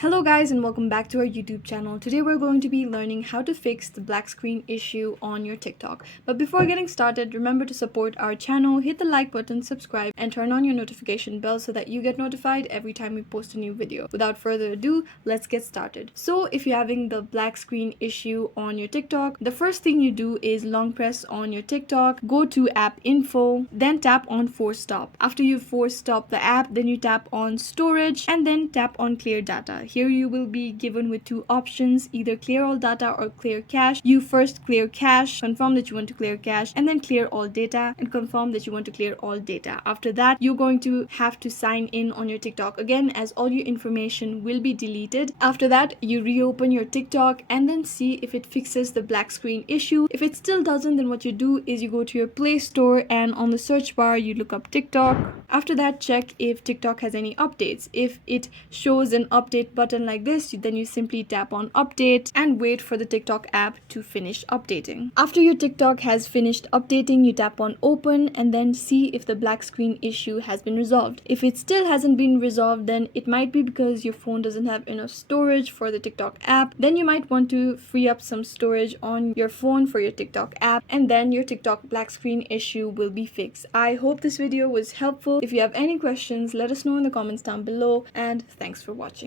Hello guys and welcome back to our YouTube channel. Today we're going to be learning how to fix the black screen issue on your TikTok. But before getting started, remember to support our channel, hit the like button, subscribe, and turn on your notification bell so that you get notified every time we post a new video. Without further ado, let's get started. So if you're having the black screen issue on your TikTok, the first thing you do is long press on your TikTok, go to app info, then tap on force stop. After you force stop the app, then you tap on storage and then tap on clear data. Here you will be given with two options, either clear all data or clear cache. You first clear cache, confirm that you want to clear cache, and then clear all data and confirm that you want to clear all data. After that, you're going to have to sign in on your TikTok again, as all your information will be deleted. After that, you reopen your TikTok and then see if it fixes the black screen issue. If it still doesn't, then what you do is you go to your Play Store and on the search bar you look up TikTok. After that, check if TikTok has any updates. If it shows an update button like this, then you simply tap on update and wait for the TikTok app to finish updating. After your TikTok has finished updating, you tap on open and then see if the black screen issue has been resolved. If it still hasn't been resolved, then it might be because your phone doesn't have enough storage for the TikTok app. Then you might want to free up some storage on your phone for your TikTok app, and then your TikTok black screen issue will be fixed. I hope this video was helpful. If you have any questions, let us know in the comments down below, and thanks for watching.